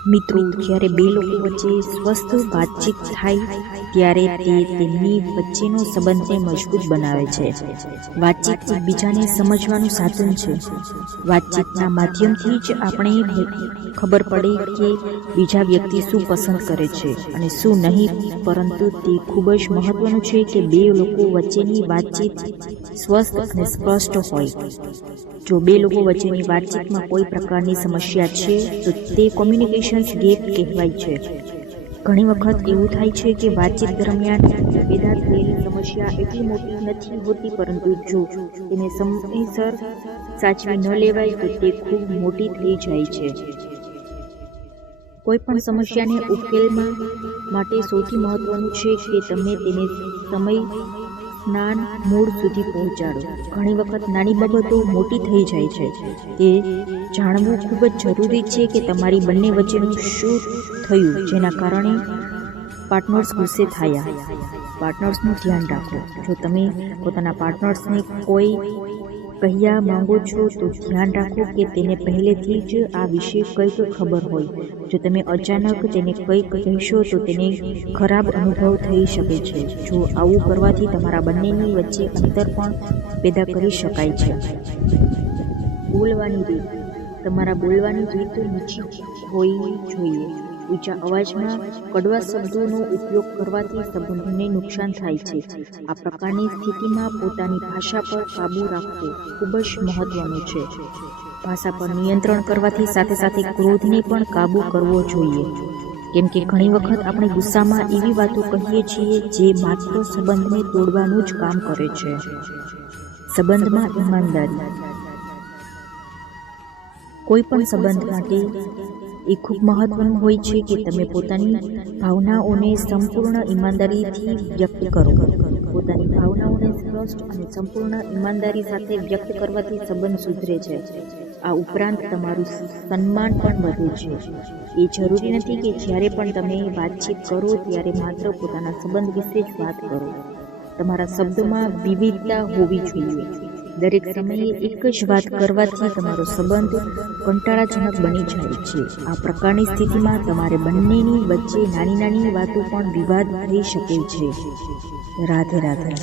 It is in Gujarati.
મિત્રો, જ્યારે બે લોકો વચ્ચે સ્વસ્થ વાતચીત થાય ત્યારે તે તેમની વચ્ચેનો સંબંધને મજબૂત બનાવે છે. વાતચીત એકબીજાને સમજવાનું સાધન છે. વાતચીતના માધ્યમથી જ આપણે ખબર પડે કે બીજા વ્યક્તિ શું પસંદ કરે છે અને શું નહીં. પરંતુ તે ખૂબ જ મહત્વનું છે કે બે લોકો વચ્ચેની વાતચીત સ્વસ્થ અને સ્પષ્ટ હોય. જો બે લોકો વચ્ચેની વાતચીતમાં કોઈ પ્રકારની સમસ્યા છે તો તે કોમ્યુનિકેશન ગેપ કહેવાય છે. ઘણી વખત એવું થાય છે કે વાતચીત દરમિયાન પેદા થયેલી સમસ્યા એટલી મોટી નથી હોતી, પરંતુ જો તેને સમયસર સાચવી ન લેવાય તો તે ખૂબ મોટી થઈ જાય છે. કોઈ પણ સમસ્યાને ઉકેલવા માટે સૌથી મહત્વનું છે કે તમે તેને સ્નાન મૂળ સુધી પહોંચાડો. ઘણી વખત નાની બાબતો મોટી થઈ જાય છે. તે જાણવું ખૂબ જ જરૂરી છે કે તમારી બંને વચ્ચેનું શું થયું જેના કારણે પાર્ટનર્સ ગુસ્સે થયા. પાર્ટનર્સનું ધ્યાન રાખો. જો તમે પોતાના પાર્ટનર્સને કોઈ કહ્યા માંગો છો તો ધ્યાન રાખો કે તેને પહેલેથી જ આ વિશે કંઈક ખબર હોય. જો તમે અચાનક તેને કંઈક કહેશો તો તેને ખરાબ અનુભવ થઈ શકે છે. જો આવું કરવાથી તમારા બંનેની વચ્ચે અંતર પણ પેદા કરી શકાય છે. બોલવાની રીત. તમારા બોલવાની રીત નીચી હોવી જોઈએ. ઊંચા અવાજમાં કડવા શબ્દોનો ઉપયોગ કરવાથી સંબંધોને નુકસાન થાય છે. આ પ્રકારની સ્થિતિમાં પોતાની ભાષા પર કાબૂ રાખવો ખૂબ જ મહત્વનું છે. ભાષા પર નિયંત્રણ કરવાથી સાથે સાથે ક્રોધને પણ કાબૂ કરવો જોઈએ. કેમ કે ઘણી વખત આપણે ગુસ્સામાં એવી વાતો કહીએ છીએ જે માત્ર સંબંધને તોડવાનું જ કામ કરે છે. સંબંધમાં ઈમાનદારી. કોઈ પણ સંબંધ માટે એ ખૂબ મહત્વનું હોય છે કે તમે પોતાની ભાવનાઓને સંપૂર્ણ ઈમાનદારીથી વ્યક્ત કરો. પોતાની ભાવનાઓને સ્પષ્ટ અને સંપૂર્ણ ઈમાનદારી સાથે વ્યક્ત કરવાથી સંબંધ સુધરે છે. આ ઉપરાંત તમારું સન્માન પણ વધે છે. એ જરૂરી નથી કે જ્યારે પણ તમે વાતચીત કરો ત્યારે માત્ર પોતાના સંબંધ વિશે જ વાત કરો. તમારા શબ્દોમાં વિવિધતા હોવી જોઈએ. દરેક સમયે એક જ વાત કરવાથી તમારો સંબંધ કંટાળાજનક બની જાય છે. આ પ્રકારની સ્થિતિમાં તમારે બંનેની વચ્ચે નાની નાની વાતો પણ વિવાદ થઈ શકે છે. રાધે રાધે.